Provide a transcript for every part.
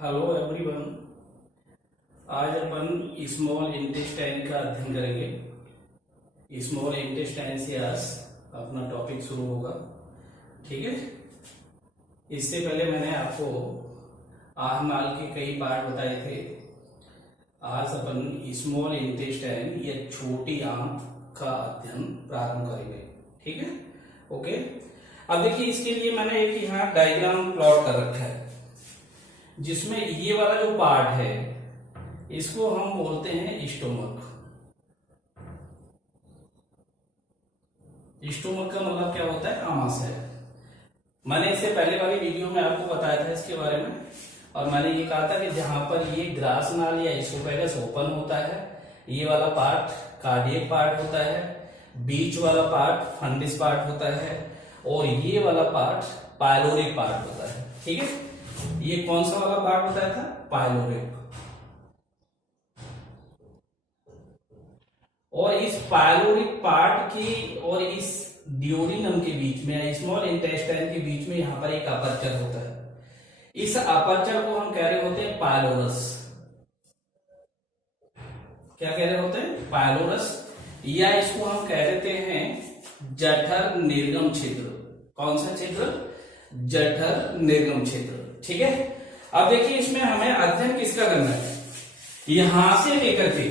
Hello everyone. आज अपन small intestine का अध्ययन करेंगे। स्मॉल इंटेस्टाइन से आज अपना टॉपिक शुरू होगा। ठीक है। इससे पहले मैंने आपको आहारनाल के कई पार्ट बताए थे। आज अपन स्मॉल इंटेस्टाइन या छोटी आंत का अध्ययन प्रारंभ करेंगे। ठीक है, ओके। अब देखिए, इसके लिए मैंने एक यहाँ डायग्राम प्लॉट कर रखा है, जिसमें ये वाला जो पार्ट है इसको हम बोलते हैं स्टोमक। स्टोमक का मतलब क्या होता है? आमाशय। मैंने इससे पहले वाली वीडियो में आपको बताया था इसके बारे में, और मैंने ये कहा था कि जहां पर ये ग्रास नाल या इसोफेगस ओपन होता है, ये वाला पार्ट कार्डियक पार्ट होता है, बीच वाला पार्ट फंडिस पार्ट होता है, और ये वाला पार्ट पायलोरिक पार्ट होता है। ठीक है, ये कौन सा वाला पार्ट बताया था? पायलोरिक। और इस पायलोरिक पार्ट की और इस डियोडिनम के बीच में, स्मॉल इंटेस्टाइन के बीच में यहां पर एक अपर्चर होता है। इस अपर्चर को हम कह रहे होते हैं पायलोरस। क्या कह रहे होते हैं? पायलोरस। या इसको हम कह देते हैं जठर निर्गम क्षेत्र। कौन सा क्षेत्र? जठर निर्गम क्षेत्र। ठीक है। अब देखिए, इसमें हमें अध्ययन किसका करना है? यहां से लेकर के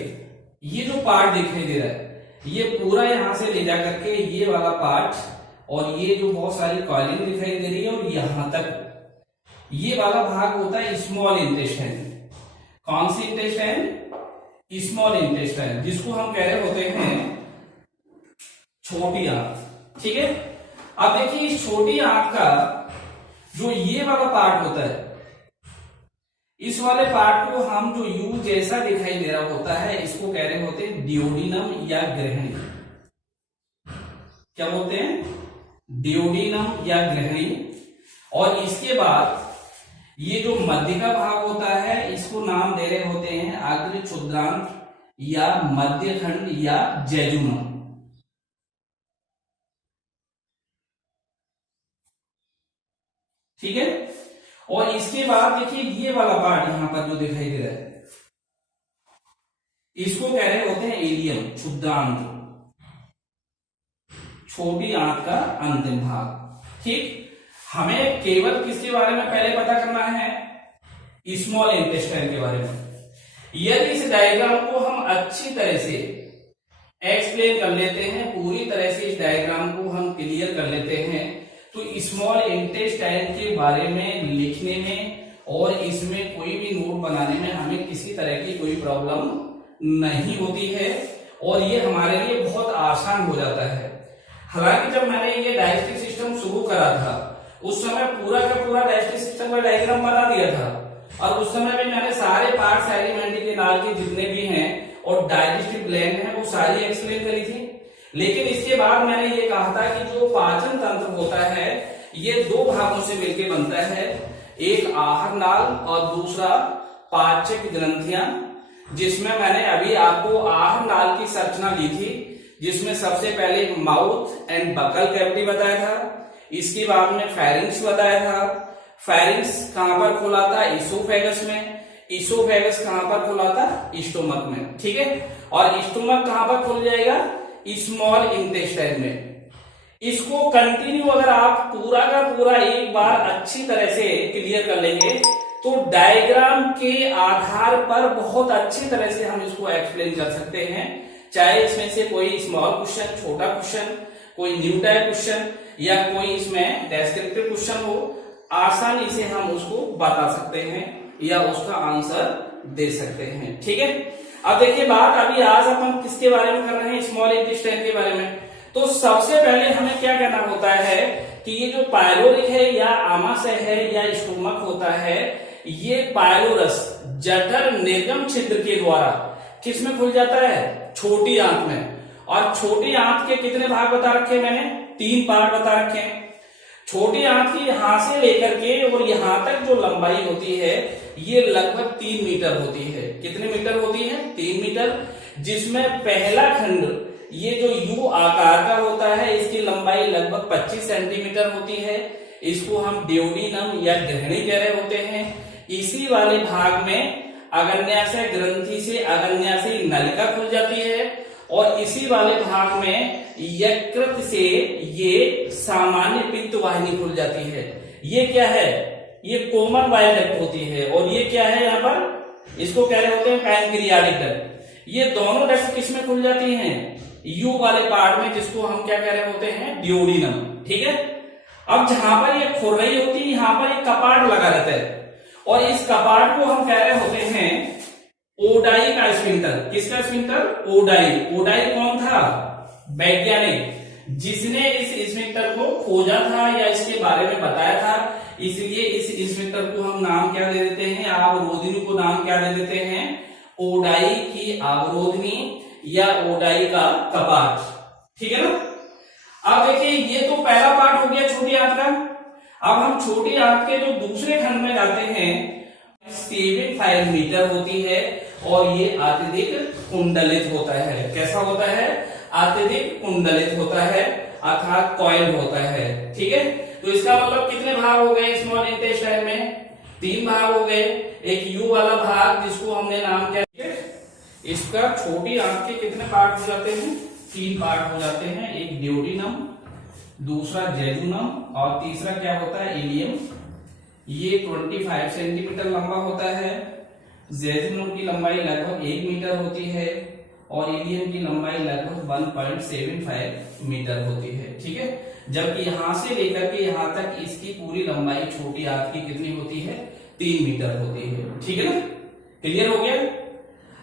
ये जो पार्ट दिखाई दे रहा है, ये पूरा यहां से ले जाकर के ये वाला पार्ट, और ये जो बहुत सारी कॉइलिंग दिखाई दे रही है, और यहां तक ये वाला भाग होता है स्मॉल इंटेस्टाइन। कौन सी इंटेस्टाइन? स्मॉल इंटेस्टाइन, जिसको हम कह रहे होते हैं छोटी आंत। ठीक है। अब देखिए, इस छोटी आंत का जो ये वाला पार्ट होता है, इस वाले पार्ट को हम जो यू जैसा दिखाई दे रहा होता है, इसको कह रहे होते हैं डियोडिनम या ग्रहणी। क्या बोलते हैं? डियोडिनम या ग्रहणी। और इसके बाद ये जो मध्य का भाग होता है, इसको नाम दे रहे होते हैं अग्र क्षुद्रांत या मध्यखंड या जेजुनम। ठीक है। और इसके बाद देखिए, ये वाला पार्ट यहां पर जो दिखाई दे रहा है, इसको कह रहे होते हैं एलियम, क्षुद्रांत, छोटी आंत का अंतिम भाग। ठीक। हमें केवल किसके बारे में पहले पता करना है? स्मॉल इंटेस्टाइन के बारे में। यदि इस डायग्राम को हम अच्छी तरह से एक्सप्लेन कर लेते हैं, पूरी तरह से इस डायग्राम को हम क्लियर कर लेते हैं, तो स्मॉल इंटेस्टाइन के बारे में लिखने में और इसमें कोई भी नोट बनाने में हमें किसी तरह की कोई प्रॉब्लम नहीं होती है, और ये हमारे लिए बहुत आसान हो जाता है। हालांकि जब मैंने ये डाइजेस्टिव सिस्टम शुरू करा था, उस समय पूरा का पूरा डाइजेस्टिव सिस्टम का डायग्राम बना दिया था, और उस समय भी मैंने सारे पार्ट्स एलिमेंट्री के नाल के जितने भी हैं और डाइजेस्टिव ग्लैंड है, वो सारी एक्सप्लेन करी थी। लेकिन इसके बाद मैंने ये कहा था कि जो पाचन तंत्र होता है, ये दो भागों से मिलकर बनता है, एक आहार नाल और दूसरा पाचक ग्रंथियां, जिसमें मैंने अभी आपको आहार नाल की संरचना दी थी, जिसमें सबसे पहले माउथ एंड बकल कैविटी बताया था, इसके बाद में फेरिंक्स बताया था। फेरिंक्स कहां पर खुला था? इसोफेगस में। इसोफेगस कहां पर खुला था? स्टोमक में। ठीक है। और स्टोमक कहां पर खुल जाएगा? स्मॉल इंटेस्टाइन में। इसको कंटिन्यू अगर आप पूरा का पूरा एक बार अच्छी तरह से क्लियर कर लेंगे, तो डायग्राम के आधार पर बहुत अच्छी तरह से हम इसको एक्सप्लेन कर सकते हैं। चाहे इसमें से कोई स्मॉल क्वेश्चन, छोटा क्वेश्चन, कोई न्यू टाइप क्वेश्चन, या कोई इसमें डेस्क्रिप्टिव क्वेश्चन हो, आसानी से हम उसको बता सकते हैं या उसका आंसर दे सकते हैं। ठीक है। अब देखिए, बात अभी आज अपन किसके बारे में कर रहे हैं? स्मॉल इंटेस्टाइन के बारे में। तो सबसे पहले हमें क्या करना होता है कि ये जो पायलोरिक है या आमाशय है या स्टोमक होता है, ये पायलोरस जठर निर्गम छिद्र के द्वारा किसमें खुल जाता है? छोटी आंत में। और छोटी आंत के कितने भाग बता रखे मैंने? 3 पार्ट बता रखे हैं। छोटी आंत की यहां से लेकर के और यहां तक जो लंबाई होती है, ये लगभग 3 मीटर होती है। कितने मीटर होती है? 3 मीटर। जिसमें पहला खंड ये जो यू आकार का होता है, इसकी लंबाई लगभग 25 सेंटीमीटर होती है। इसको हम डियोडिनम या ग्रहणी कह रहे होते हैं। इसी वाले भाग में अग्न्याशय ग्रंथि से अग्न्याशयी नलिका खुल जाती है और इसी वाले भाग में यकृत से ये सामान्य पित्त वाहिनी खुल जाती है। ये क्या है? ये कॉमन बाइल डक्ट होती है और ये क्या है? यहाँ पर इसको कह रहे होते हैं पैनक्रियाटिक डक्ट। ये दोनों डक्ट किसमें खुल जाती हैं? यू वाले पार्ट में, जिसको हम क्या कह रहे होते हैं? ड्यूोडेनम। ठीक है। अब जहां पर ये खुर रही होती है, यहां पर एक कपाट लगा रहता है और इस कपाट को हम कह रहे होते हैं ओडाई का स्फिंक्टर। किसका स्फिंक्टर? ओडाई। ओडाई कौन था? वैज्ञानिक जिसने इस स्फिंक्टर को खोजा था या इसके बारे में बताया था। इसलिए इस स्फिंक्टर को हम नाम क्या दे देते हैं? अवरोधिनी को नाम क्या दे देते हैं? ओडाई की अवरोधिनी या ओडाई का कपाट। ठीक है ना। अब देखिए, ये तो पहला पार्ट हो गया छोटी आंत का। अब हम छोटी आंत के जो दूसरे खंड में जाते हैं, 75 मीटर होती है और ये अत्यधिक कुंडलित होता है। कैसा होता है? अत्यधिक कुंडलित होता है अर्थात कॉइल होता है। ठीक है। तो इसका मतलब कितने भाग हो गए स्मॉल इंटेस्टाइन में? 3 भाग हो गए। एक यू वाला भाग जिसको हमने नाम क्या दिया? इसका छोटी आंत के कितने पार्ट हो जाते हैं? 3 पार्ट हो जाते हैं। एक ड्यूोडेनम, दूसरा जेजुनम और तीसरा क्या होता है? इलियम। ये 25 सेंटीमीटर लंबा होता है। जेजुनम की लंबाई लगभग 1 मीटर होती है और इलियम की लंबाई लगभग 1.75 मीटर होती है। ठीक है। जबकि यहां से लेकर के यहां तक इसकी पूरी लंबाई छोटी आंत की कितनी होती है? 3 मीटर होती है। ठीक है ना। क्लियर हो गया।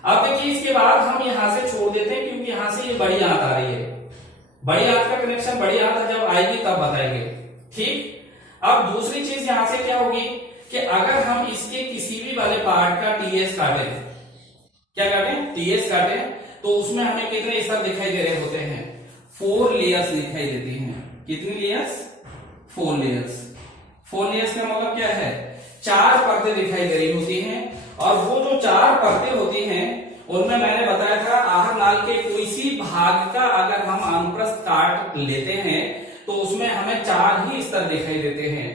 अब देखिए, इसके बाद हम यहां से छोड़ देते हैं क्योंकि यहां से ये बड़ी आंत आ रही है। बड़ी आंत का कनेक्शन बड़ी आंत जब आएगी तब बताएंगे। ठीक। अब दूसरी चीज यहां से क्या होगी कि अगर हम इसके किसी भी वाले पार्ट का टीएस काटे, क्या काटे? टीएस काटे, तो उसमें हमें कितने स्तर दिखाई दे रहे होते हैं? 4 लेयर्स दिखाई देती हैं। कितनी लेयर्स? 4 लेयर्स। 4 लेयर्स का मतलब क्या है? 4 परतें दिखाई दे रही होती हैं और वो जो 4 परतें होती हैं उनमें मैंने बताया था आहार नाल के कोई सी भाग का अगर हम अनुप्रस्थ काट लेते हैं तो उसमें हमें 4 ही स्तर दिखाई देते हैं।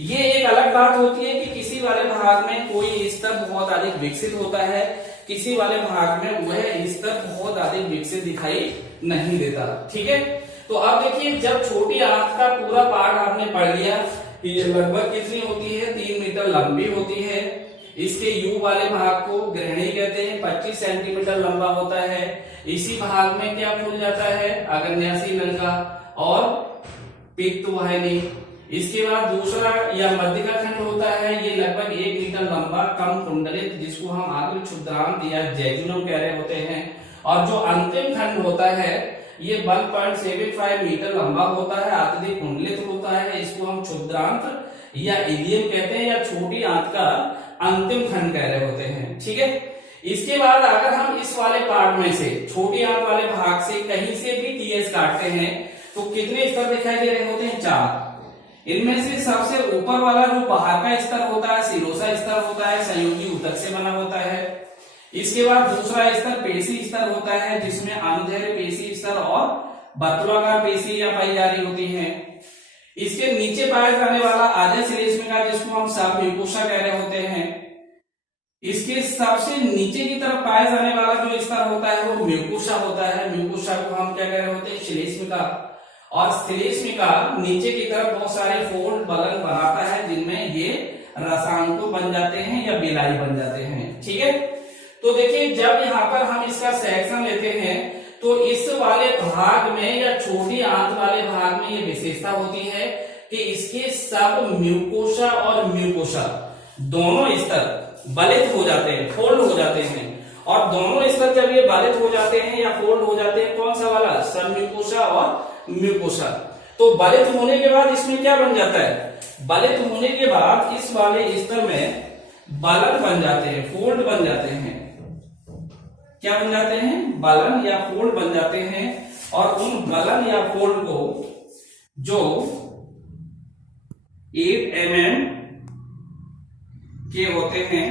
ये एक अलग बात होती है कि किसी वाले भाग में कोई स्तर बहुत अधिक विकसित होता है, किसी वाले भाग में वह स्तर बहुत अधिक विकसित दिखाई नहीं देता। ठीक है। तो अब देखिए, जब छोटी आंत का पूरा पार्ट आपने पढ़ लिया, ये लगभग कितनी होती है? 3 मीटर लंबी होती है। इसके यू वाले भाग को गृहिणी कहते हैं, 25 सेंटीमीटर लंबा होता है। इसी भाग में क्या खुल जाता है? अग्न्याशयी नलिका और पित्त वाहिनी। इसके बाद दूसरा या मध्य का खंड होता है, ये लगभग 1 मीटर लंबा कम कुंडलित, जिसको हम आगे क्षुद्रांत या जेजुनम कह रहे होते हैं। और जो अंतिम खंड होता है ये 1.75 मीटर लंबा होता है, अत्यधिक कुंडलित होता है। इसको हम क्षुद्रांत या इलियम कहते हैं या छोटी आंत का अंतिम खंड कह रहे होते हैं। ठीक है। इसके बाद अगर हम इस वाले पार्ट में से, छोटी आंत वाले भाग से कहीं से भी टीएस काटते हैं तो कितने स्तर दिखाई दे रहे होते हैं? 4। इनमें से सबसे ऊपर वाला जो बाहर का स्तर होता है सिरोसा स्तर होता है, संयोगी ऊतक से बना होता है। इसके बाद दूसरा स्तर पेशी स्तर होता है जिसमें अनुदैर्घ्य पेशी स्तर और वर्तुलाकार पेशियां पाई जा रही होती हैं। इसके नीचे पाया जाने वाला आधे श्लेष्मिका जिसको हम सब म्यूकोसा कह रहे होते हैं। इसके सबसे नीचे की तरफ पाया जाने वाला जो स्तर होता है वो म्यूकोसा होता है। म्यूकोसा को हम क्या कह रहे होते हैं? श्लेष्मिका। और श्लेष्मिका नीचे की तरफ बहुत सारे फोल्ड बलन बनाता है जिनमें ये रसायनको बन जाते हैं या बिलाई बन जाते हैं। ठीक है। तो देखिए, जब यहाँ पर हम इसका सेक्शन लेते हैं तो इस वाले भाग में या छोटी आंत वाले भाग में ये विशेषता होती है कि इसके सब म्यूकोसा और म्यूकोसा दोनों स्तर बलित हो जाते हैं, फोल्ड हो जाते हैं। और दोनों स्तर जब ये बालित हो जाते हैं या फोल्ड हो जाते हैं, कौन सा वाला? सब म्यूकोसा और म्यूकोसा। तो बालित होने के बाद इसमें क्या बन जाता है? बालित होने के बाद इस वाले स्तर में बालन बन जाते हैं, फोल्ड बन जाते हैं। क्या बन जाते हैं? बालन या फोल्ड बन जाते हैं। और उन बालन या फोल्ड को जो 8 mm के होते हैं,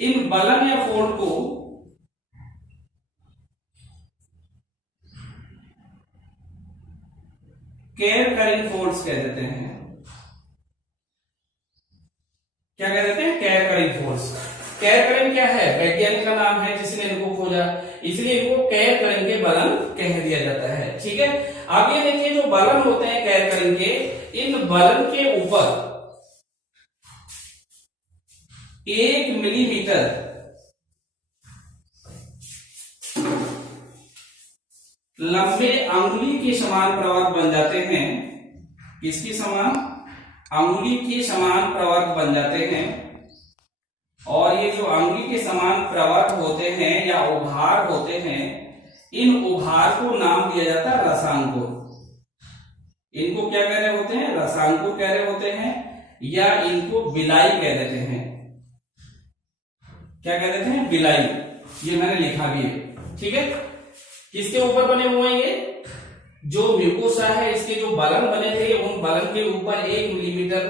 इन बालन या फोल्ड को कैरकरिंग फोल्ड्स कह देते हैं। क्या कह देते हैं? कैरकरिंग फोल्ड्स। कैरकरिंग क्या है? वैज्ञानिक का नाम है जिसने इनको खोजा, इसलिए इनको कैरकरिंग के बलन कह दिया जाता है। ठीक है, अब ये देखिए जो बलन होते हैं कैरकरिंग के, इन बलन के ऊपर 1 मिलीमीटर लंबे अंगुली के समान प्रवर्ग बन जाते हैं। किसके समान? अंगुली के समान प्रवर्ग बन जाते हैं। और ये जो अंगुली के समान प्रवर्ग होते हैं या उभार होते हैं, इन उभार को नाम दिया जाता है रसांकुर। इनको क्या कह रहे होते हैं? रसांकुर कह रहे होते हैं, या इनको बिलाई कह देते हैं। क्या कह देते हैं? बिलाई। ये मैंने लिखा भी है। ठीक है, किसके ऊपर बने हुए हैं? ये जो म्यूकोसा है, इसके जो बलन बने थे, उन बलन के ऊपर 1 मिलीमीटर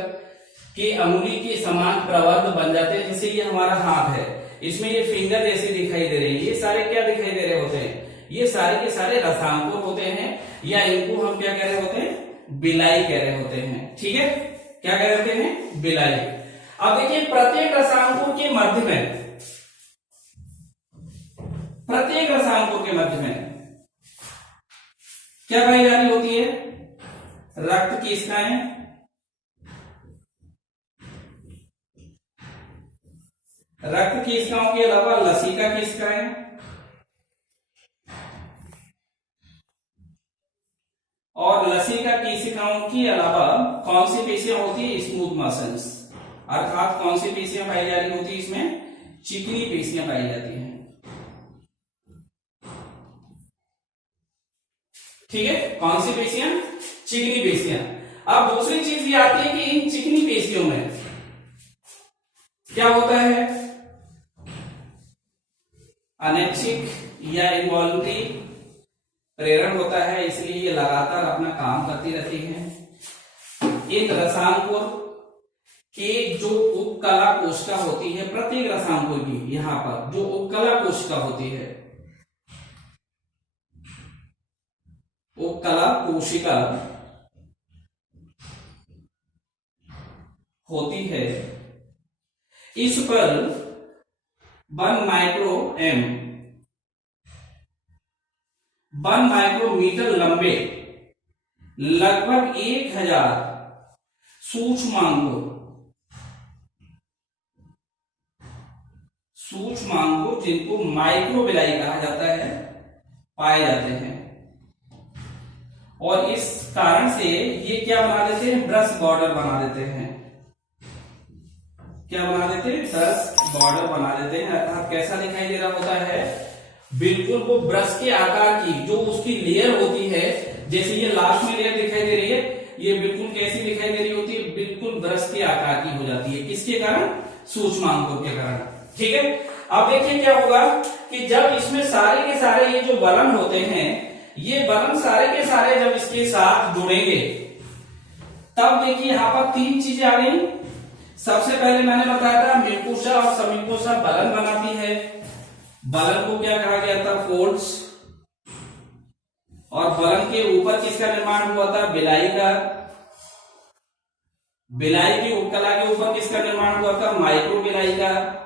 के अंगुली के समान प्रवर्ग बन जाते हैं। जैसे ये हमारा हाथ है, इसमें ये फिंगर जैसे दिखाई दे रहे हैं, ये सारे क्या दिखाई दे रहे होते हैं? ये सारे के सारे रसांकुर होते हैं, या इनको हम क्या कह रहे होते हैं? बिलाई कह रहे होते हैं। ठीक है, क्या कह रहे हैं? बिलाई। अब देखिए प्रत्येक रसांकुर के मध्य में, प्रत्येक रसांकुर के मध्य में क्या पाई जा रही होती है? रक्त केशिकाएं। रक्त केशिकाओं के अलावा लसिका केशिकाएं, और लसिका केशिकाओं के अलावा कौन सी पेशियां होती है? Smooth muscles. अर्थात कौन सी पेशियां पाई जा रही होती है इसमें? चिकनी पेशियां पाई जाती हैं। ठीक है, कौन सी पेशियां? चिकनी पेशियां। अब दूसरी चीज ये आती है कि इन चिकनी पेशियों में क्या होता है? अनैच्छिक या इनवॉल्यूंटरी प्रेरण होता है, इसलिए ये लगातार अपना काम करती रहती हैं। इन रसांकुर के जो उपकला कोशिका होती है, प्रत्येक रसांकुर की यहां पर जो उपकला कोशिका होती है, उपकला कोशिका होती है, इस पर 1 माइक्रोमीटर लंबे लगभग 1000 सूक्ष्मांकुर जिनको माइक्रोबिलाई कहा जाता है, पाए जाते हैं। और इस कारण से ये क्या बना देते हैं? ब्रश बॉर्डर बना देते हैं। क्या बना देते हैं? ब्रश बॉर्डर बना देते हैं। अर्थात कैसा दिखाई दे रहा होता है? बिल्कुल वो ब्रश के आकार की जो उसकी लेयर होती है, जैसे ये लास्ट में लेयर दिखाई दे रही है, ये बिल्कुल कैसी दिखाई दे रही होती है? बिल्कुल ब्रश के आकार की हो जाती है। किसके कारण? सूक्ष्मांकुर के कारण। ठीक है, अब देखिए क्या होगा कि जब इसमें सारे के सारे ये जो बलन होते हैं, ये बलन सारे के सारे जब इसके साथ जुड़ेंगे, तब देखिए यहां पर 3 चीजें आ गई। सबसे पहले मैंने बताया था म्यूकोसा और सबम्यूकोसा बलन बनाती है। बलन को क्या कहा गया था? फोल्ड्स। और बलन के ऊपर किसका निर्माण हुआ था? बिलाई का। बिलाई की उपकला के ऊपर किसका निर्माण हुआ था? माइक्रोबिलाई का।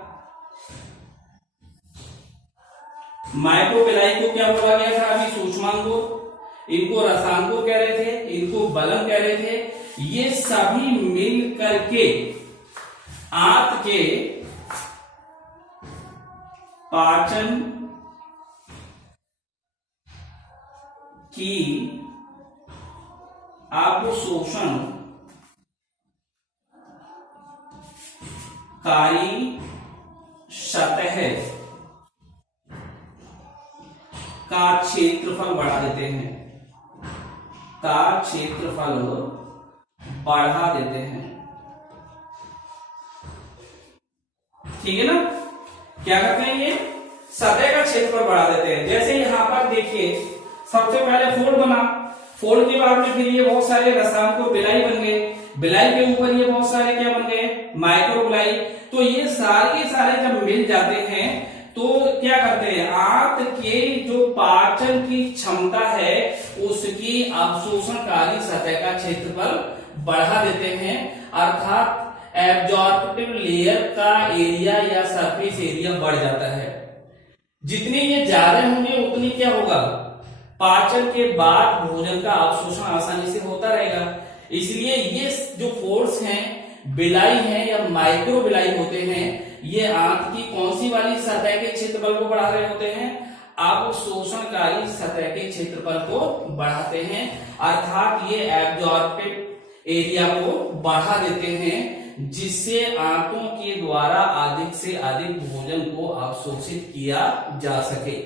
माइक्रोबिलाई को क्या बोला गया था? अभी सूक्ष्मांकुर। इनको रसांकुर कह रहे थे, इनको बलन कह रहे थे। ये सभी मिल करके आंत के पाचन की अवशोषण कारी सतह का क्षेत्रफल बढ़ा देते हैं, का क्षेत्रफल बढ़ा देते हैं। ठीक है ना? क्या करते हैं? ये सतह का क्षेत्रफल बढ़ा देते हैं। जैसे यहां पर देखिए, सबसे पहले फोल्ड बना, फोल्ड के बाद में फिर ये बहुत सारे रसांकुर बिलाई बन गए, बिलाई के ऊपर ये बहुत सारे क्या बन गए? माइक्रोबिलाई। तो ये सारे के सारे जब मिल जाते हैं तो क्या करते हैं? आंत के जो पाचन की क्षमता है उसकी अवशोषणकारी सतह का क्षेत्रफल बढ़ा देते हैं, अर्थात एब्जॉर्प्टिव लेयर का एरिया या सरफेस एरिया बढ़ जाता है। जितने ये ज्यादा होंगे उतनी क्या होगा, पाचन के बाद भोजन का अवशोषण आसानी से होता रहेगा। इसलिए ये जो पोर्स हैं, बिलाई हैं या माइक्रो बिलाई होते हैं, ये आंत की कौन सी वाली सतह के क्षेत्रफल को बढ़ा रहे होते हैं, अवशोषणकारी सतह के क्षेत्रफल को बढ़ाते हैं, अर्थात ये एब्जॉर्प्टिव एरिया को बढ़ा देते हैं, जिससे आंतों के द्वारा अधिक से अधिक भोजन को अवशोषित किया जा सके।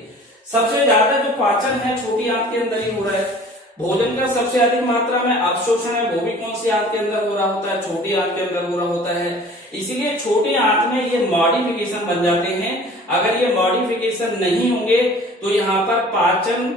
सबसे ज्यादा जो पाचन है छोटी आंत के अंदर ही हो रहा है। भोजन का सबसे अधिक मात्रा में अवशोषण है वो भी कौन सी आंत के अंदर हो रहा होता है, छोटी आंत के अंदर हो रहा होता है। इसीलिए छोटी आंत में ये मॉडिफिकेशन बन जाते हैं। अगर ये मॉडिफिकेशन नहीं होंगे तो यहाँ पर पाचन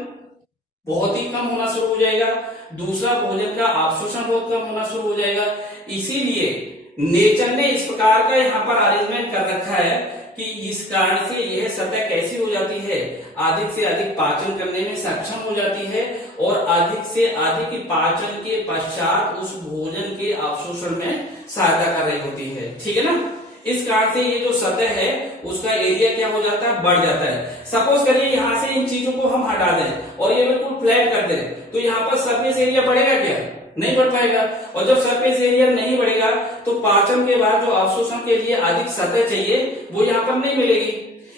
बहुत ही कम होना शुरू हो जाएगा, दूसरा भोजन का अवशोषण बहुत कम होना शुरू हो जाएगा। इसीलिए नेचर ने इस प्रकार का यहाँ पर अरेंजमेंट कर रखा है कि इस कारण से यह सतह कैसी हो जाती है, अधिक से अधिक पाचन करने में सक्षम हो जाती है और अधिक से अधिक पाचन के पश्चात उस भोजन के अवशोषण में सहायता कर रही होती है। ठीक है ना। इस कारण से ये जो सतह है उसका एरिया क्या हो जाता है, बढ़ जाता है। सपोज करिए यहाँ से इन चीजों को हम हटा दें और ये बिल्कुल फ्लैट कर दें, तो यहाँ पर सरफेस एरिया बढ़ेगा क्या, नहीं बढ़ पाएगा। और जब सरफेस एरिया नहीं बढ़ेगा तो पाचन के बाद जो अवशोषण के लिए अधिक सतह चाहिए वो यहाँ पर नहीं मिलेगी।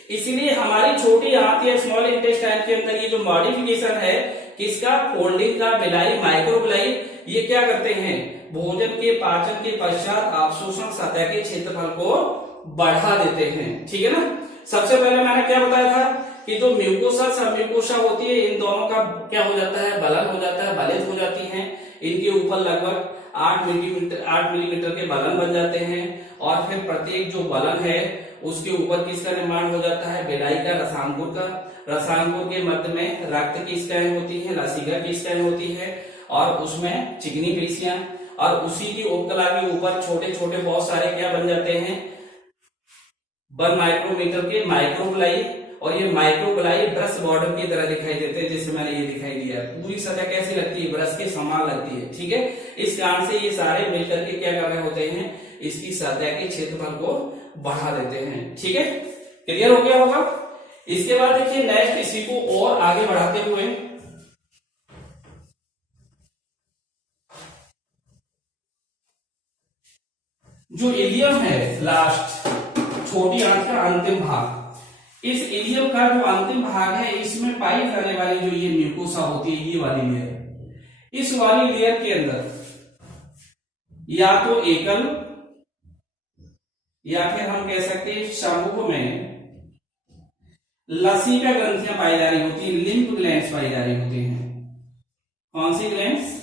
इसलिए हमारी छोटी आंत या स्मॉल इंटेस्टाइन के अंदर ये जो मॉडिफिकेशन है किसका, फोल्डिंग का, बिलाई, माइक्रो बिलाई, ये क्या करते हैं, भोजन के पाचन के पश्चात अवशोषण सतह के क्षेत्रफल को बढ़ा देते हैं। ठीक है ना। सबसे पहले मैंने क्या बताया था कि जो म्यूकोसा सबम्यूकोसा होती है, इन दोनों का क्या हो जाता है, बलन हो जाता है, बलित हो जाती है। इनके ऊपर लगभग 8 मिलीमीटर के बलन बन जाते हैं और फिर प्रत्येक जो बलन है उसके ऊपर किसका निर्माण हो जाता है, बिलाई का, रसांकुर का। रसांकुर के मध्य में रक्त की स्कैन होती है, लसीका की स्कैन होती है और उसमें चिकनी पेशियां, और उसी की उपकला के ऊपर छोटे छोटे बहुत सारे क्या बन जाते हैं, 1 माइक्रोमीटर के माइक्रोबिलाई। और ये माइक्रोबिलाई ब्रश बॉर्डर की तरह दिखाई देते हैं, जैसे मैंने ये दिखाई दिया। पूरी सतह कैसी लगती है, ब्रश के समान लगती है। ठीक है। इस कारण से ये सारे मिलकर के क्या कर रहे होते हैं, इसकी सतह के क्षेत्रफल को बढ़ा देते हैं। ठीक है, क्लियर हो गया होगा। इसके बाद देखिए नेक्स्ट, इसी को और आगे बढ़ाते हुए जो इलियम है, लास्ट छोटी आंत का अंतिम भाग, इस इलियम का जो अंतिम भाग है इसमें पाई जाने वाली जो ये म्यूकोसा होती है, ये वाली लेयर, इस वाली लेयर के अंदर या तो एकल या फिर हम कह सकते हैं समूह में लसीका ग्रंथियां पाई जा रही होती है, लिम्फ ग्लैंड्स पाई जा रही होती हैं। कौन सी ग्लैंड्स,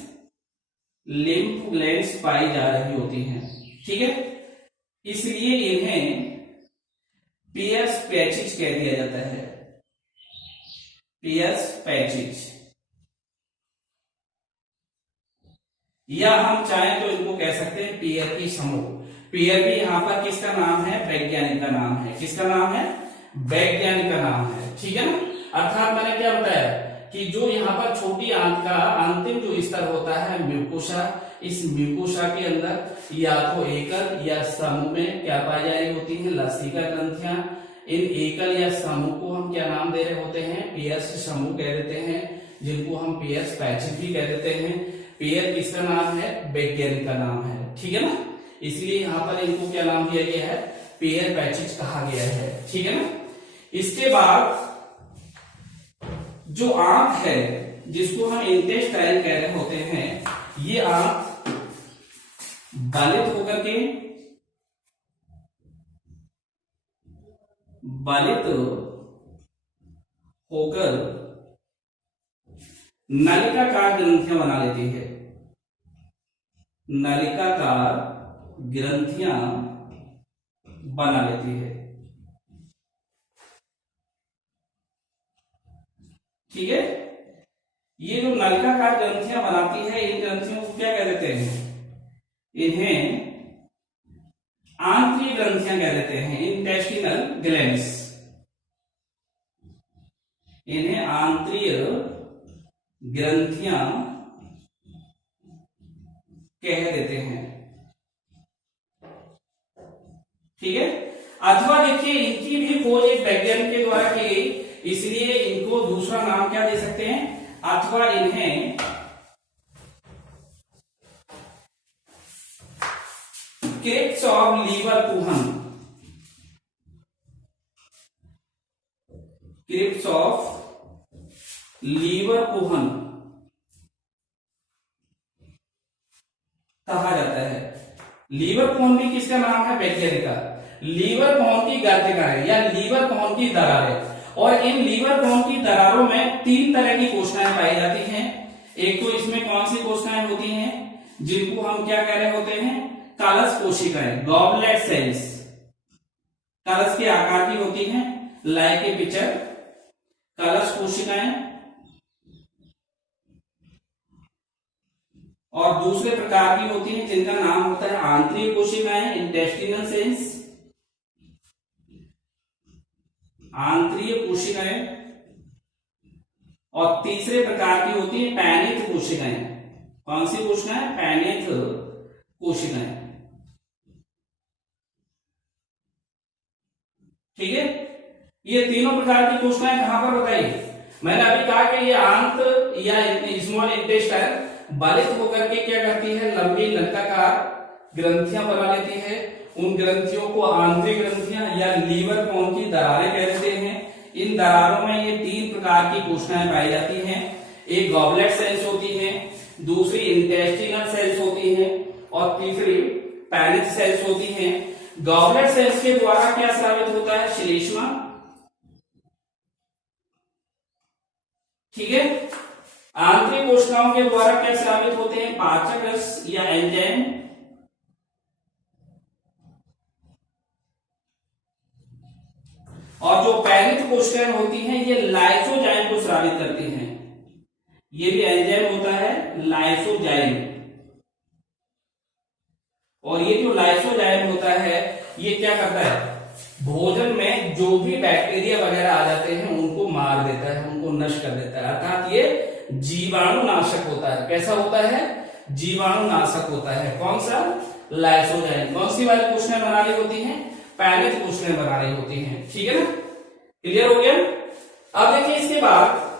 लिम्फ ग्लैंड्स पाई जा रही होती हैं। ठीक है। इसलिए इन्हें पियर्स पैचेज कह दिया जाता है, पियर्स पैचेज, या हम चाहें तो इनको कह सकते हैं पियर की समूह। पियर भी यहाँ पर किसका नाम है, वैज्ञानिक का नाम है। किसका नाम है, वैज्ञानिक का नाम है। ठीक है ना। अर्थात मैंने क्या बताया कि जो यहाँ पर छोटी आंत का अंतिम जो स्तर होता है म्यूकोसा, इस म्यूकोसा के अंदर या तो एकल या समूह में क्या पाई जा रही होती है, लसीका ग्रंथियां। इन एकल या समूह को हम क्या नाम दे रहे होते हैं, पियर्स समूह कह देते हैं, जिनको हम पियर्स पैचेज भी कह देते हैं। पियर किसका नाम है, वैज्ञानिक का नाम है। ठीक है ना। इसलिए यहाँ पर इनको क्या नाम दिया गया है, पियर पैचेज कहा गया है। ठीक है ना। इसके बाद जो आंत है जिसको हम इंटेस्टाइन कह रहे होते हैं, ये आंत बालित होकर नलिकाकार ग्रंथियां बना लेती है, नलिकाकार ग्रंथियां बना लेती है। ठीक है। ये जो नलिकाकार ग्रंथियां बनाती है, इन ग्रंथियों को क्या कह देते हैं, इन्हें आंतरिक ग्रंथियां कह देते हैं, इंटेस्टिनल ग्लैंड्स। इन्हें आंतरिक ग्रंथियां कह देते हैं। ठीक है, अथवा देखिए इनकी भी खोज एक वैज्ञानिक के द्वारा की गई, इसलिए इनको दूसरा नाम क्या दे सकते हैं, अथवा इन्हें क्रिप्स ऑफ लीवरपूहन, क्रिप्स ऑफ लीवरपूहन कहा जाता है। लीवरपूहन भी किसका नाम है, वैज्ञानिक का। लीवरपूहन की गर्तिकाएं या लीवरपूहन की दरारें, और इन लीवरपूहन की दरारों में 3 तरह की कोशिकाएं पाई जाती हैं। एक तो इसमें कौन सी कोशिकाएं होती हैं, जिनको हम क्या कह रहे होते हैं, कलश कोशिकाएं, गॉबलेट सेल्स, कलश के आकार की होती हैं, लाइक ए पिक्चर, कलश कोशिकाएं। और दूसरे प्रकार की होती हैं जिनका नाम होता है आंतरिक कोशिकाएं, इंटेस्टिनल सेल्स, आंतरिक कोशिकाएं। और तीसरे प्रकार की होती है पैनिथ कोशिकाएं। कौन सी कोशिकाएं, पैनिथ कोशिकाएं। ठीक है, ये तीनों प्रकार की कोशिकाएं कहां पर बताइए, मैंने अभी कहा कि ये आंत या स्मॉल इंटेस्टाइन बालित होकर के क्या करती है, लंबी नलिकाकार ग्रंथियां बना लेती है। उन ग्रंथियों को आंतरिक ग्रंथियां या लीवरपूहन की दरारें कहते हैं। इन दरारों में ये 3 प्रकार की कोशिकाएं पाई जाती हैं। एक गॉबलेट सेल्स होती है, दूसरी इंटेस्टिनल सेल्स होती है, और तीसरी पैनिथ सेल्स होती हैं। गॉबलेट सेल्स के द्वारा क्या स्रावित होता है, श्लेष्मा। ठीक है, आंतरिक कोशिकाओं के द्वारा क्या स्रावित होते हैं, पाचक रस या एंजाइम। और जो पैनिथ कोशिकाएं होती हैं ये लाइसोजाइम को स्रावित करती हैं। ये भी एंजाइम होता है लाइसोजाइम। और ये जो लाइसोजाइम होता है ये क्या करता है, भोजन में जो भी बैक्टीरिया वगैरह आ जाते हैं उनको मार देता है, उनको नष्ट कर देता है। अर्थात ये जीवाणुनाशक होता है। कैसा होता है, जीवाणुनाशक होता है। कौन सा, लाइसोजाइम। कौन सी वाली कोशिकाएं बना रही होती हैं, पैनिथ कोशिकाएं बना रही होती हैं। ठीक है ना, क्लियर हो गया। अब देखिए इसके बाद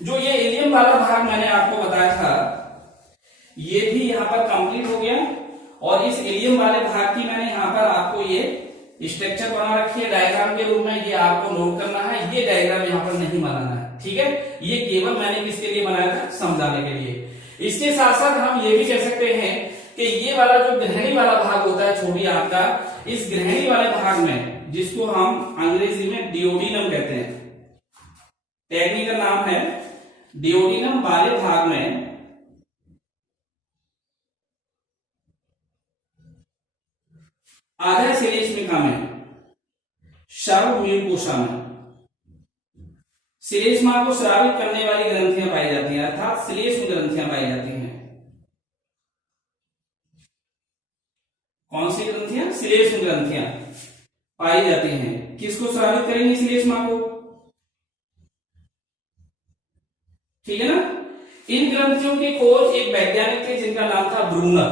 जो ये इलियम वाला भाग मैंने आपको बताया था ये भी यहां पर कंप्लीट हो गया। और इस इलियम वाले भाग की मैंने यहां पर आपको ये स्ट्रक्चर बना रखी है डायग्राम के रूप में, ये आपको नोट करना है। ये डायग्राम यहां पर नहीं बनाना है, ठीक है। ये केवल मैंने किसके लिए बनाया था, समझाने के लिए। इसके साथ साथ हम ये भी कह सकते हैं कि ये वाला जो ग्रहणी वाला भाग होता है छोटी आंत का, इस ग्रहणी वाले भाग में जिसको हम अंग्रेजी में डियोडिनम कहते हैं, टेक्निकल नाम है डियोडिनम वाले भाग में आधा श्लेष्मिका में श्रव म्यूकोसा में श्लेष्मा को स्रावित करने वाली ग्रंथियां पाई जाती हैं, अर्थात श्लेष्म ग्रंथियां पाई जाती हैं। कौन सी ग्रंथियां, श्लेष्म ग्रंथियां पाई जाती हैं। किसको स्रावित करेंगी, श्लेष्मा को। ठीक है ना। इन ग्रंथियों की खोज एक वैज्ञानिक थे जिनका नाम था ब्रूनर।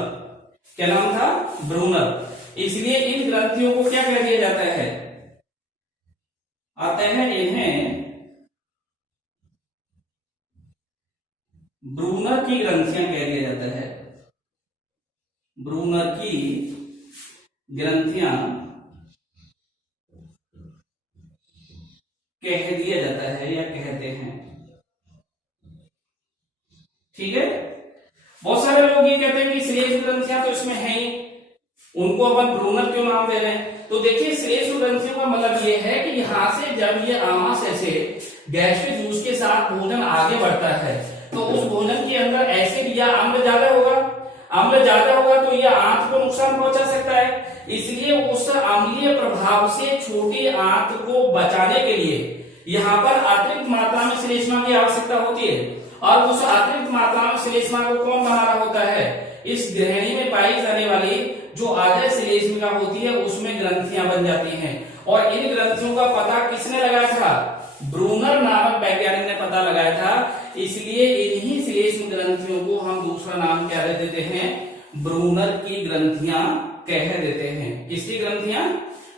क्या नाम था, ब्रूनर। इसलिए इन ग्रंथियों को क्या कह दिया जाता है, अतः इन्हें ब्रूनर की ग्रंथियां कह दिया जाता है। ब्रूनर की ग्रंथियां कह दिया जाता है या कहते हैं। ठीक है। बहुत सारे लोग ये कहते हैं कि श्लेष्म ग्रंथियां तो इसमें है ही, उनको अपन ब्रूनर क्यों नाम दे रहे हैं। तो देखिए श्लेष्म ग्रंथियों का मतलब ये है कि यहां से जब ये आमाशय से गैस्ट्रिक जूस के साथ भोजन आगे बढ़ता है तो उस भोजन के अंदर एसिड या अम्ल ज्यादा होगा। अम्ल ज्यादा होगा तो यह आंत को नुकसान पहुंचा सकता है। इसलिए उस अम्लीय प्रभाव से छोटी आंत को बचाने के लिए यहाँ पर अतिरिक्त मात्रा में श्लेष्मा की आवश्यकता होती है। और उस अतिरिक्त मात्रा में श्लेष्मा को कौन बना रहा होता है, इस ग्रहणी में पाई जाने वाली जो आधा श्लेष्मिका होती है उसमें ग्रंथियां बन जाती हैं। और इन ग्रंथियों का पता किसने लगाया था, ब्रूनर नामक वैज्ञानिक ने पता लगाया था। इसलिए इन्हीं श्लेष्म ग्रंथियों को हम दूसरा नाम क्या दे देते हैं, ब्रूनर की ग्रंथियां कह देते हैं। किसकी ग्रंथियां?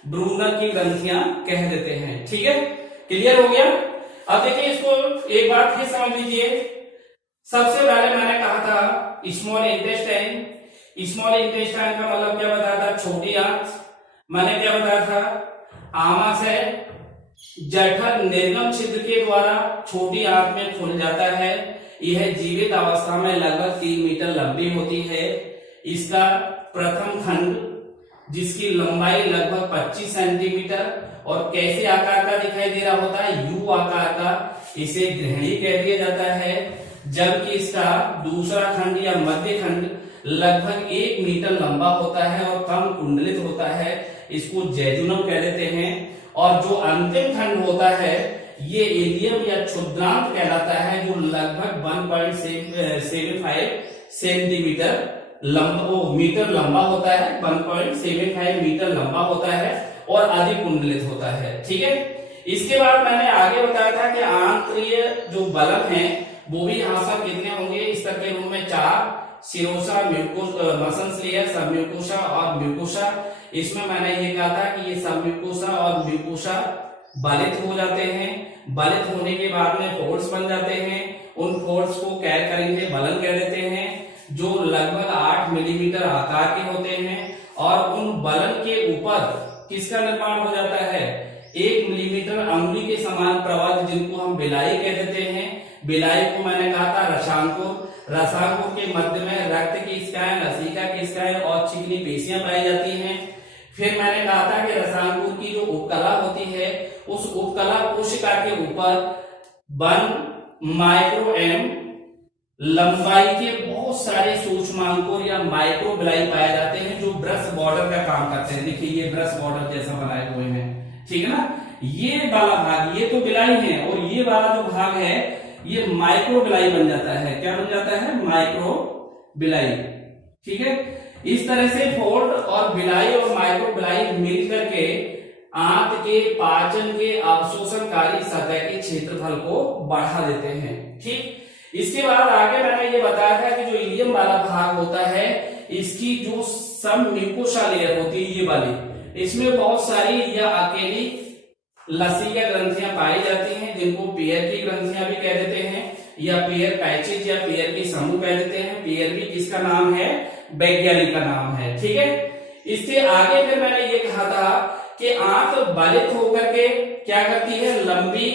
ब्रूनर की ग्रंथियां कह देते हैं। ठीक है, क्लियर हो गया। अब देखिए इसको एक बार फिर समझ लीजिए। सबसे पहले मैंने कहा था स्मॉल इंटेस्टाइन। स्मॉल इंटेस्टाइन का मतलब क्या बताया था? छोटी आंत। मैंने क्या बताया था? आमाशय जठर निर्गम छिद्र के द्वारा छोटी आंत में खुल जाता है। यह जीवित अवस्था में लगभग 3 मीटर लंबी होती है। इसका प्रथम खंड, जिसकी लंबाई लगभग 25 सेंटीमीटर और कैसे आकार का दिखाई दे रहा होता है? यू आकार का, इसे ग्रहणी कह दिया जाता है। जबकि इसका दूसरा खंड या मध्य खंड लगभग 1 मीटर लंबा होता है और कम कुंडलित होता है, इसको जैजुनम कह देते हैं। और जो अंतिम खंड होता है ये एलियम या क्षुद्रांत कहलाता है, जो लगभग 1.75 सेंटीमीटर मीटर लंबा होता है। 1.75 मीटर लंबा होता है और अधिक कुंडलित होता है। ठीक है, इसके बाद मैंने आगे बताया था कि आंतरीय जो बलक हैं वो भी यहाँ पर कितने होंगे? स्तर के रूप में 4, सिरोसा, मसल्स लेयर, सब म्यूकोसा और म्यूकोसा। इसमें मैंने ये कहा था कि ये सब म्यूकोसा और म्यूकोसा बालित हो जाते हैं। बालित होने के बाद में फोल्ड्स बन जाते हैं। उन फोल्ड्स को कैर करेंगे बलन कह देते हैं, जो लगभग 8 मिलीमीटर आकार के होते हैं। और उन बलन के ऊपर किसका निर्माण हो जाता है? 1 मिलीमीटर अंगुली के समान प्रवाह, जिनको हम बिलाई कह देते हैं। बिलाई को मैंने कहा था रसांकुर। रसांकुर के मध्य में रक्त की स्काइन, लसिका की स्काइन और चिकनी पेशियां पाई जाती हैं। फिर मैंने कहा था कि रसांकुर की जो उपकला होती है, उस उपकला कोशिका के ऊपर 1 माइक्रो एम लंबाई के बहुत सारे सूक्ष्मांकुर या माइक्रोबिलाई पाए जाते हैं, जो ब्रश बॉर्डर का काम करते हैं। देखिए ये ब्रश बॉर्डर जैसा बनाए हुए हैं। ठीक है ना, ये वाला भाग ये तो बिलाई है और ये वाला जो भाग है ये माइक्रोबिलाई बन जाता है। क्या बन जाता है? माइक्रोबिलाई। ठीक है, इस तरह से फोल्ड और बिलाई और माइक्रोबिलाई मिलकर के आंत के पाचन के अवशोषणकारी सतह के क्षेत्रफल को बढ़ा देते हैं। ठीक, इसके बाद आगे मैंने ये बताया था कि जो इलियम वाला भाग होता है, इसकी जो सब म्यूकोसा लेयर होती है ये वाली, इसमें बहुत सारी या अकेली लसीका ग्रंथियां पाई जाती हैं, जिनको पेयर की ग्रंथियां भी कह देते हैं, या पेयर पैचेज या पेयर की समूह कह देते हैं। पेयर भी किसका नाम है? वैज्ञानिक का नाम है। ठीक है, इसके आगे फिर मैंने ये कहा था कि आंत बालित होकर के क्या करती है? लंबी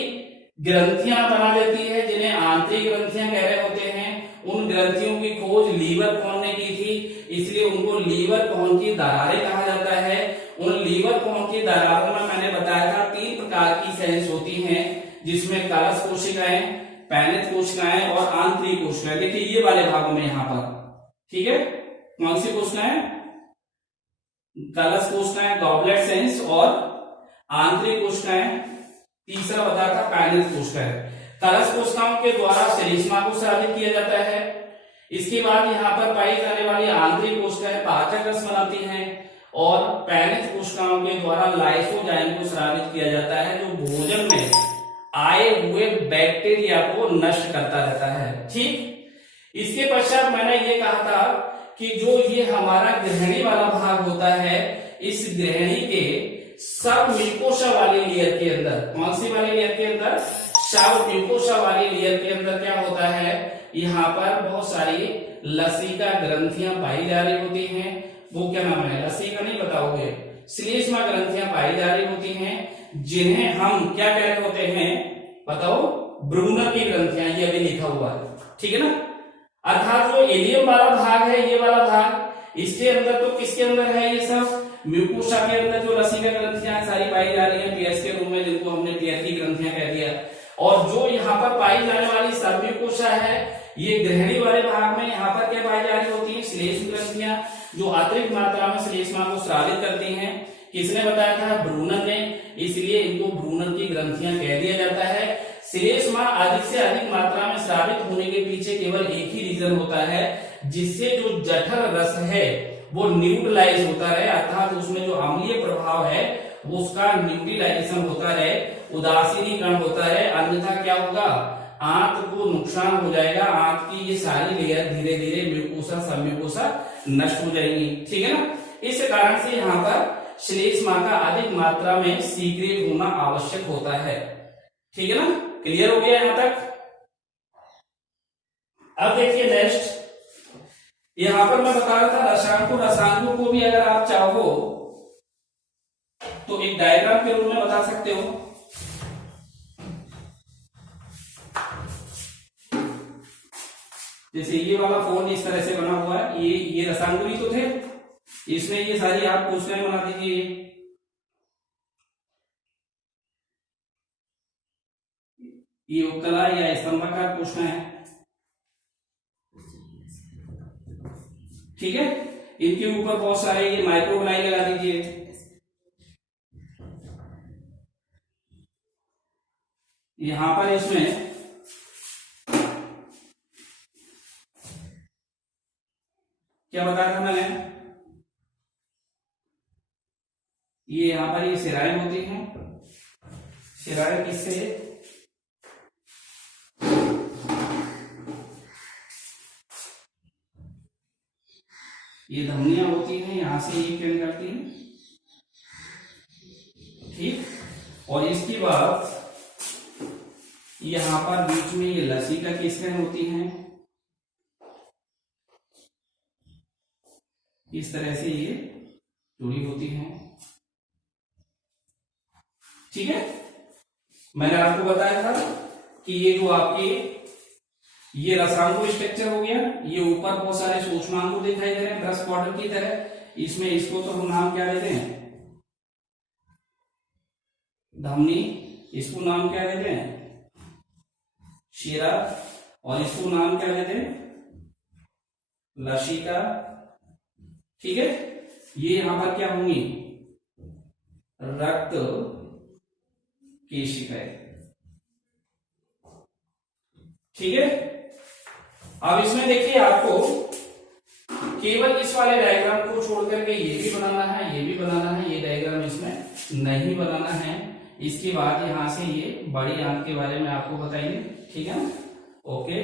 ग्रंथियां बना देती है, जिन्हें आंतरिक ग्रंथियां कह रहे होते हैं। उन ग्रंथियों की खोज लीवर कॉन ने की थी, इसलिए उनको लीवर कॉन की दरारें कहा जाता है। उन लीवर कॉन की दरारों में मैंने बताया था 3 प्रकार की सेल्स होती हैं, जिसमें कलश कोशिकाएं, पैनित कोशिकाएं और आंतरिक कोशिकाएं। देखिए ये वाले भागों में यहाँ पर, ठीक है, कौन सी कोशिकाएं? कलश कोशिकाएं, गॉबलेट सेल्स और आंतरिक कोशिकाएं। तीसरा बताया था पैनित कोशिकाएं। कलश कोशिकाओं के द्वारा श्लेष्मा को स्रावित किया जाता है। इसके बाद यहाँ पर पाई जाने वाली आंतरिक कोशिकाएं पाचक रस बनाती हैं और पैनित कोशिकाओं के द्वारा लाइसोजाइम को स्रावित किया जाता है, जो भोजन में आए हुए बैक्टीरिया को नष्ट करता रहता है। ठीक, इसके पश्चात मैंने ये कहा था कि जो ये हमारा ग्रहणी वाला भाग होता है, इस ग्रहणी के सब म्यूकोसा वाली लेयर के अंदर, कौन सी वाली लेयर के अंदर? सब म्यूकोसा वाली लेयर के अंदर क्या होता है? यहाँ पर बहुत सारी लसीका ग्रंथियां पाई जा रही होती हैं। वो क्या नाम है? लसीका नहीं बताओगे? श्लेष्मा ग्रंथियां पाई जा रही होती हैं, जिन्हें हम क्या कह रहे होते हैं? बताओ, ब्रूनर की ग्रंथियां। ये अभी लिखा हुआ है, ठीक है ना। अर्थात जो इलियम वाला भाग है, ये वाला भाग, इसके अंदर तो किसके अंदर है? ये सब म्यूकोसा के अंदर जो लसीका ग्रंथियां सारी पाई जा रही है पेयर्स के रूप में, जिनको हमने पेयर की ग्रंथियां कह दिया। और जो यहाँ पर पाई जाने वाली सब म्यूकोसा है, ये ग्रहणी वाले भाग में यहाँ पर क्या पाई जा रही होती है? श्लेष्म ग्रंथियां, जो अतिरिक्त मात्रा में श्लेष्मा को स्रावित करती हैं। किसने बताया था? ब्रूनर ने। इसलिए इनको ब्रूनर की ग्रंथियां कह दिया जाता है। श्लेष्मा अधिक से अधिक मात्रा में स्रावित होने के पीछे केवल एक ही रीजन होता है, जिससे जो जठर रस है वो न्यूट्रलाइज होता रहे, अर्थात उसमें जो अम्लीय प्रभाव है वो उसका न्यूट्रलाइजेशन होता रहे, उदासीनीकरण होता रहे। अन्यथा क्या होगा? आंत को नुकसान हो जाएगा। आंत की ये सारी लेयर धीरे धीरे म्यूकोसा, सब म्यूकोसा नष्ट हो जाएंगी, ठीक है ना। इस कारण से यहाँ पर श्लेष्मा का अधिक मात्रा में सीक्रेट होना आवश्यक होता है, ठीक है ना। क्लियर हो गया यहाँ तक। अब देखिए नेक्स्ट, यहां पर मैं बता रहा था रसायनों को भी अगर आप चाहो तो एक डायग्राम के रूप में बता सकते हो। जैसे ये वाला फोन इस तरह से बना हुआ है, ये रसायन ही तो थे, इसमें ये सारी आप कोशिकाएं बना दीजिए। ये उपकला या स्तंभाकार कोशिकाएं है, ठीक है। इनके ऊपर बहुत सारे ये माइक्रोग्लाई लगा दीजिए। यहां पर इसमें क्या बताया था मैंने, ये यहां पर ये सिराएं होती हैं। सिराएं किससे, ये धमनियां होती हैं, यहां से ये क्या निकलती हैं, ठीक। और इसके बाद यहां पर बीच में ये लसिका की स्ट्रैंड होती हैं, इस तरह से ये जुड़ी होती हैं, ठीक है। मैंने आपको बताया था कि ये जो आपके ये रसांगो स्ट्रक्चर हो गया, ये ऊपर बहुत सारे सूक्ष्मांगो दिखाई दे रहे हैं ब्रश बॉर्डर की तरह। इसमें इसको तो हम नाम क्या देते हैं, धमनी, इसको नाम क्या देते हैं, शिरा, और इसको नाम क्या देते हैं, लसिका, ठीक है। ये यहां पर क्या होंगी, रक्त केशिकाएं, ठीक है। अब इसमें देखिए आपको केवल इस वाले डायग्राम को छोड़ करके ये भी बनाना है, ये भी बनाना है, ये डायग्राम इसमें नहीं बनाना है। इसके बाद यहां से ये बड़ी आंत के बारे में आपको बताएंगे, ठीक है ना। ओके।